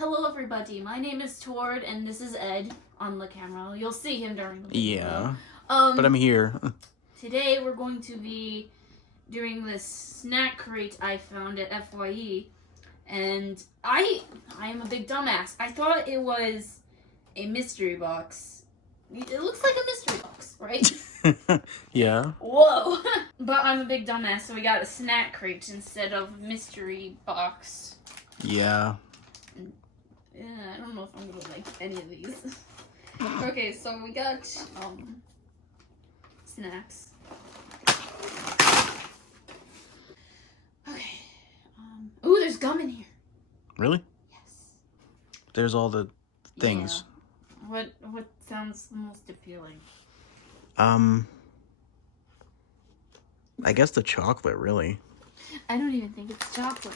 Hello everybody, my name is Tord and this is Ed on the camera. You'll see him during the video. Yeah, but I'm here. Today we're going to be doing this snack crate I found at FYE, and I am a big dumbass. I thought it was a mystery box. It looks like a mystery box, right? Yeah. Whoa! But I'm a big dumbass, so we got a snack crate instead of mystery box. Yeah. Yeah, I don't know if I'm gonna like any of these. Okay, so we got snacks. Okay. Ooh, there's gum in here. Really? Yes. There's all the things. Yeah. What sounds the most appealing? I guess the chocolate, really. I don't even think it's chocolate.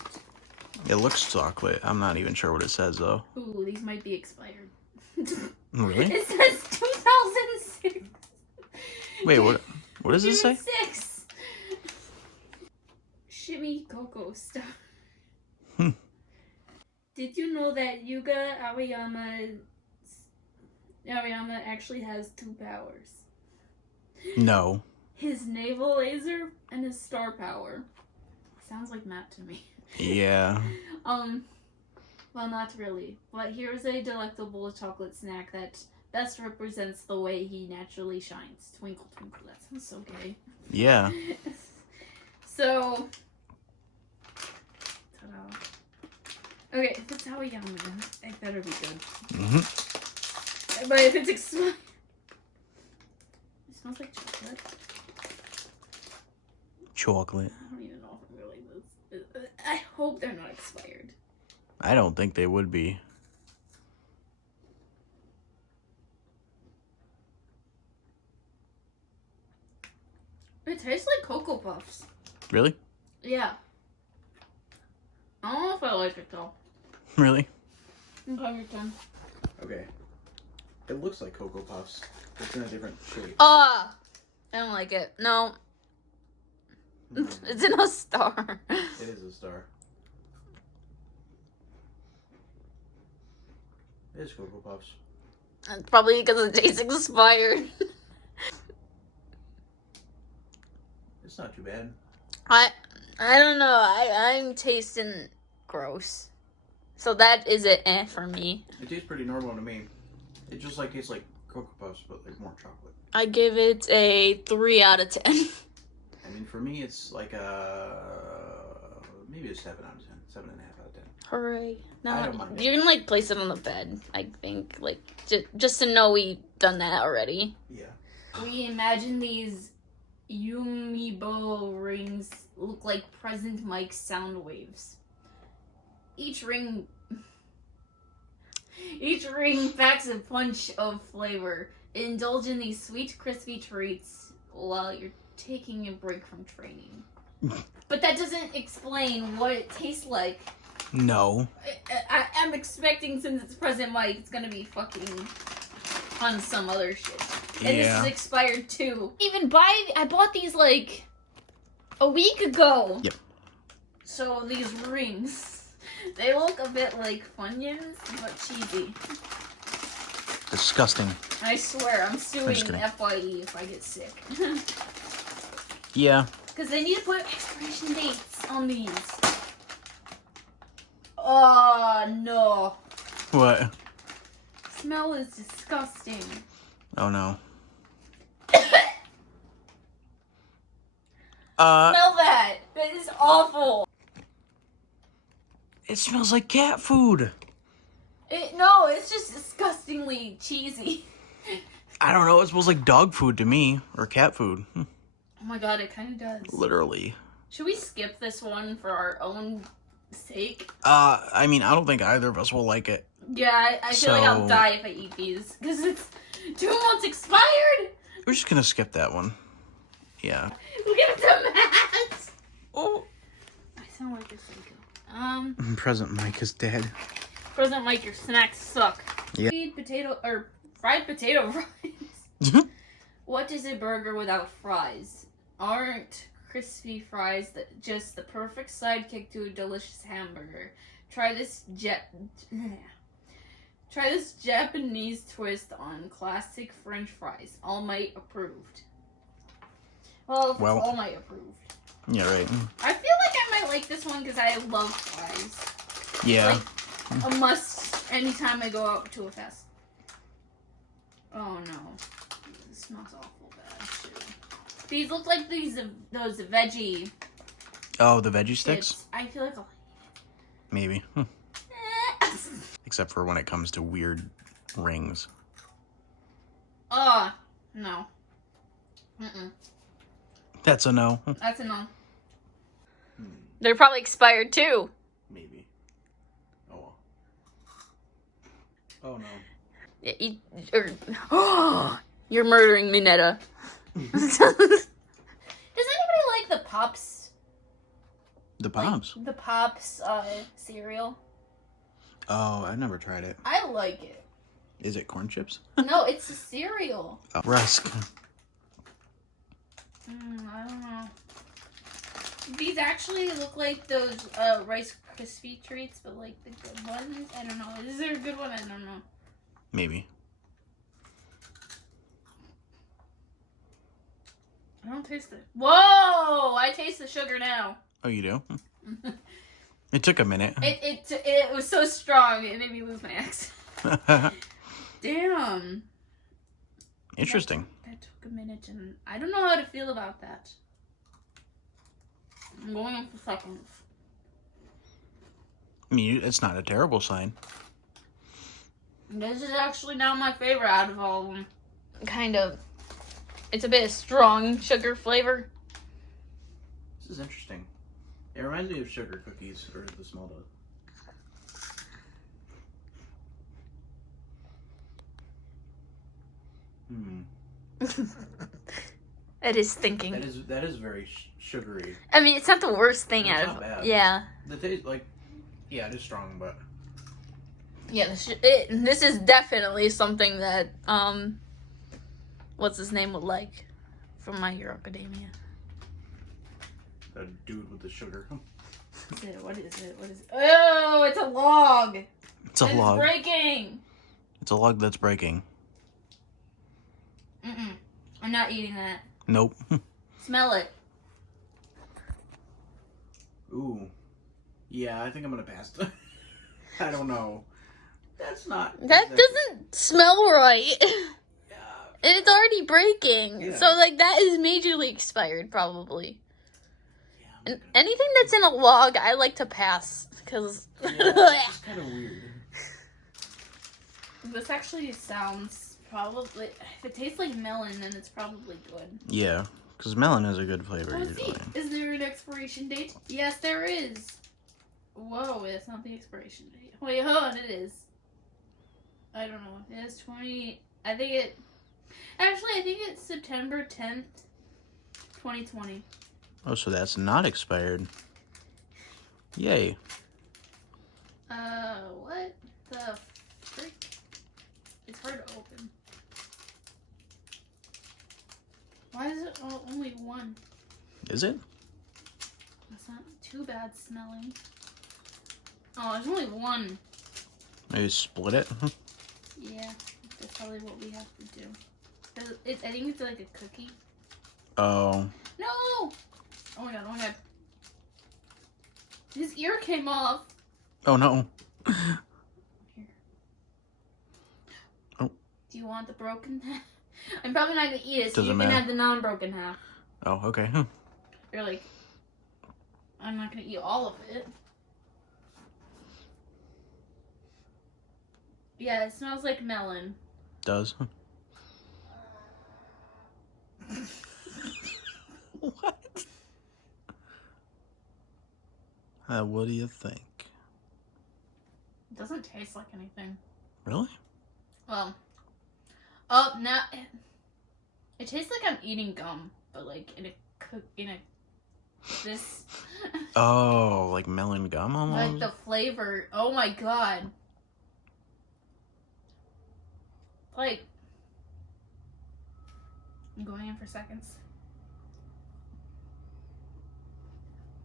It looks chocolate. I'm not even sure what it says, though. Ooh, these might be expired. Really? It says 2006. Wait, what does it say? 6. Shimmy Coco stuff. Did you know that Yuga Aoyama actually has 2 powers? No. His naval laser and his star power. Sounds like Matt to me. Yeah. Well, not really. But here's a delectable chocolate snack that best represents the way he naturally shines. Twinkle, twinkle. That sounds so gay. Yeah. So, ta-da. Okay, if it's Aoyama, then it better be good. Mm-hmm. But if it's expired, it smells like chocolate. Chocolate. I don't even know if I'm really this. I hope they're not expired. I don't think they would be. It tastes like Cocoa Puffs. Really? Yeah. I don't know if I like it though. Really? Okay, your turn. Okay. It looks like Cocoa Puffs. It's in a different shape. I don't like it. No. It's in a star. It is a star. It is Cocoa Puffs. It's probably because it tastes expired. It's not too bad. I don't know. I'm tasting gross. So that is it for me. It tastes pretty normal to me. It just like tastes like Cocoa Puffs, but like more chocolate. I give it a 3 out of 10. I mean, for me, it's like maybe a 7 out of 10, 7.5 out of 10. Hooray! I Now don't mind you can like place it on the bed. I think like just to know we done that already. Yeah. We imagine these Yumibo rings look like present mic sound waves. Each ring packs a punch of flavor. Indulge in these sweet, crispy treats while you're taking a break from training. But that doesn't explain what it tastes like. No. I'm expecting, since it's present mic, it's gonna be fucking on some other shit. And Yeah. this is expired too. I bought these like a week ago. Yep. So these rings, they look a bit like Funyuns, but cheesy. Disgusting. I swear, I'm suing just kidding. FYE if I get sick. Yeah. Because they need to put expiration dates on these. Oh, no. What? Smell is disgusting. Oh no. Smell that. That is awful. It smells like cat food. No, it's just disgustingly cheesy. I don't know. It smells like dog food to me, or cat food. Oh my god, it kind of does. Literally. Should we skip this one for our own sake? I mean, I don't think either of us will like it. Yeah, I feel like I'll So- die if I eat these. Because it's 2 months expired! We're just gonna skip that one. Yeah. Look at the Matt! Oh. I sound like a psycho. Present Mike is dead. Present Mike, your snacks suck. Yeah. Fried potato fries. What is a burger without fries? Aren't crispy fries, that just the perfect sidekick to a delicious hamburger. Try this Japanese twist on classic French fries. All Might approved. Well, if it's All Might approved. Yeah, right. I feel like I might like this one because I love fries. Yeah. Like a must anytime I go out to a fest. Oh no. This smells awful bad too. These look like those veggie. Oh, the veggie sticks? Chips. I feel like I'll Maybe. Except for when it comes to weird rings. no. That's a no. That's a no. They're probably expired too. Maybe. Oh well. Oh no. You're murdering me, Netta. Does anybody like the Pops? The Pops? Like, the Pops cereal? Oh, I've never tried it. I like it. Is it corn chips? No, it's a cereal. Oh, Rusk. I don't know. These actually look like those Rice Krispie treats, but like the good ones. I don't know. Is there a good one? I don't know. Maybe. I don't taste it. Whoa! I taste the sugar now. Oh, you do? It took a minute. It was so strong, it made me lose my accent. Damn. Interesting. That took a minute, and I don't know how to feel about that. I'm going in for seconds. I mean, it's not a terrible sign. This is actually now my favorite out of all of them. Kind of. It's a bit of strong sugar flavor. This is interesting. It reminds me of sugar cookies, or the small dot. It is thinking. That is very sugary. I mean, it's not the worst thing It's out not of bad. Yeah. The taste, like, yeah, it is strong, but Yeah, this is definitely something that, what's his name would like from My Hero Academia. a dude with the sugar. What is it? Oh, it's a log. It's a log. It's breaking. It's a log that's breaking. I'm not eating that. Nope. Smell it. Ooh. Yeah, I think I'm gonna pass. I don't know. That's not. That doesn't smell right. Yeah. And it's already breaking. Yeah. So, like, that is majorly expired, probably. Yeah, And anything that's in a log, I like to pass. Because... yeah, it's kind of weird. This actually sounds probably... If it tastes like melon, then it's probably good. Yeah, because melon is a good flavor Let's see. usually. Is there an expiration date? Yes, there is. Whoa, it's not the expiration date. Wait, hold on, it is. I don't know. It is 20... I think it... Actually, I think it's September 10th, 2020. Oh, so that's not expired. Yay. What the frick? It's hard to open. Why is it only one? Is it? That's not too bad smelling. Oh, there's only one. Maybe split it? Yeah, that's probably what we have to do. I think it's like a cookie. Oh. No! Oh my god, oh my god. His ear came off. Oh, no. Here. Oh. Do you want the broken half? I'm probably not gonna eat it, so Doesn't you can matter. have the non-broken half. Oh, okay. You're like, I'm not gonna eat all of it. Yeah, it smells like melon. Does. What? What do you think? It doesn't taste like anything. Really? Well, oh, now it tastes like I'm eating gum, but like this. Oh, like melon gum almost? Like the flavor. Oh my god. Like, I'm going in for seconds.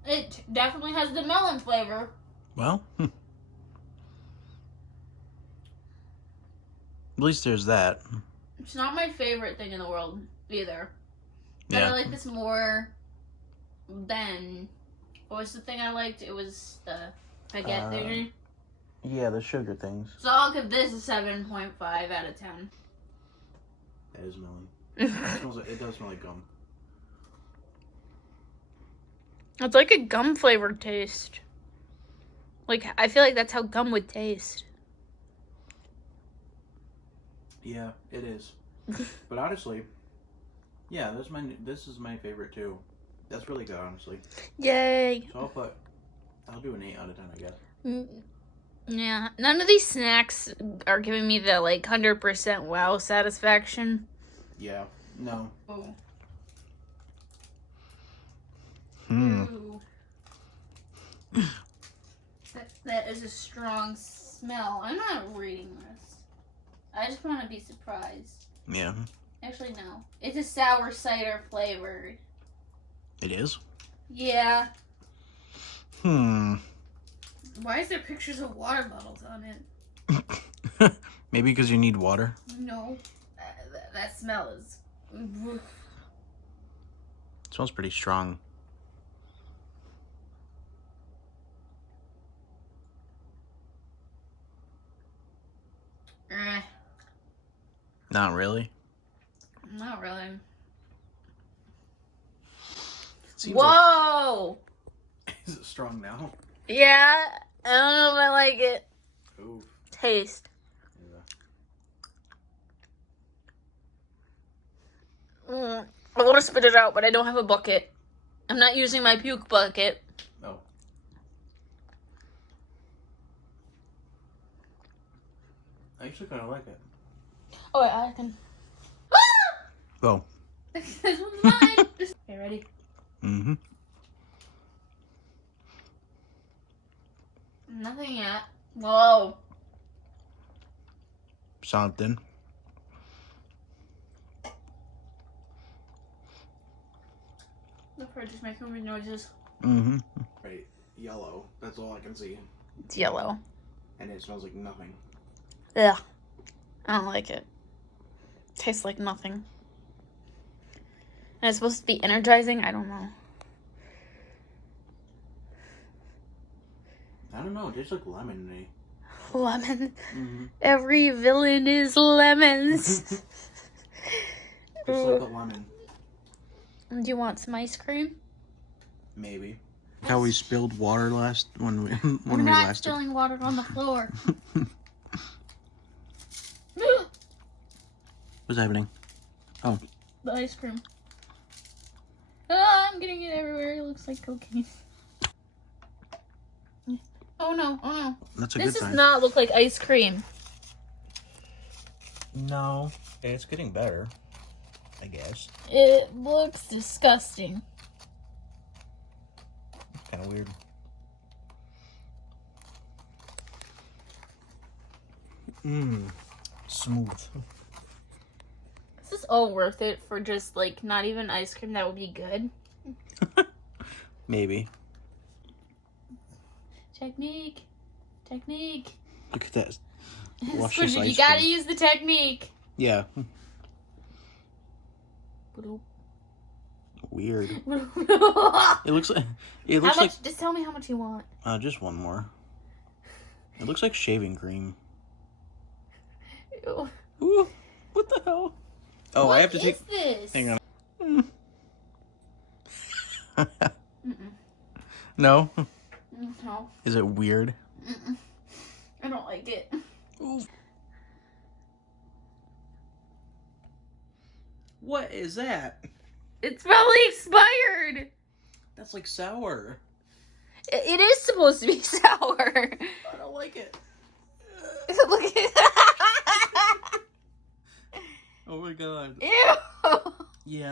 It definitely has the melon flavor. Well, at least there's that. It's not my favorite thing in the world either. But Yeah. I like this more than... What was the thing I liked? It was the baguette thingy. Yeah, the sugar things. So I'll give this a 7.5 out of 10. That is melon. It does smell like gum. It's like a gum flavored taste. Like, I feel like that's how gum would taste. Yeah, it is. But honestly, yeah, this is my favorite too. That's really good, honestly. Yay. So I'll do an 8 out of 10, I guess. Yeah, none of these snacks are giving me the, like, 100% wow satisfaction. Yeah, no. Oh. Hmm. Ooh. That is a strong smell. I'm not reading this. I just want to be surprised. Yeah. Actually, no. It's a sour cider flavored. It is? Yeah. Hmm. Why is there pictures of water bottles on it? Maybe because you need water. No. That smell is... It smells pretty strong. Not really. Not really. Seems Whoa! Like, is it strong now? Yeah, I don't know if I like it. Ooh. Taste. Yeah. I want to spit it out, but I don't have a bucket. I'm not using my puke bucket. Oh. I actually kind of like it. Oh, wait, I can. Oh. This one's mine. Okay, ready? Mm-hmm. Nothing yet. Whoa. Something. The fridge is making weird noises. Mm-hmm. Right. Yellow. That's all I can see. It's yellow. And it smells like nothing. Yeah. I don't like it. Tastes like nothing. And it's supposed to be energizing? I don't know. I don't know. It tastes like lemon to me. Lemon. Mm-hmm. Every villain is lemons. Just like a lemon. Do you want some ice cream? Maybe. How we spilled water last when we We're when we not last. spilling water on the floor. What's happening? Oh. The ice cream. Ah, I'm getting it everywhere. It looks like cocaine. Oh no, oh no. That's a This good does sign. not look like ice cream. No. It's getting better, I guess. It looks disgusting. Kind of weird. Mmm. Smooth. Is this all worth it for just like not even ice cream that would be good? Maybe. Technique. Technique. Look at that. Luscious Squidgy, ice you gotta cream. use the technique. Yeah. Weird. It looks like. It looks How like. much? Just tell me how much you want. Just one more. It looks like shaving cream. Ew. Ooh, what the hell? Oh, What I have to is take. this? Hang on. Mm-mm. No. No. Is it weird? Mm-mm. I don't like it. Ooh. What is that? It's probably expired. That's like sour. It is supposed to be sour. I don't like it. Look at Oh my god. Ew. Yeah.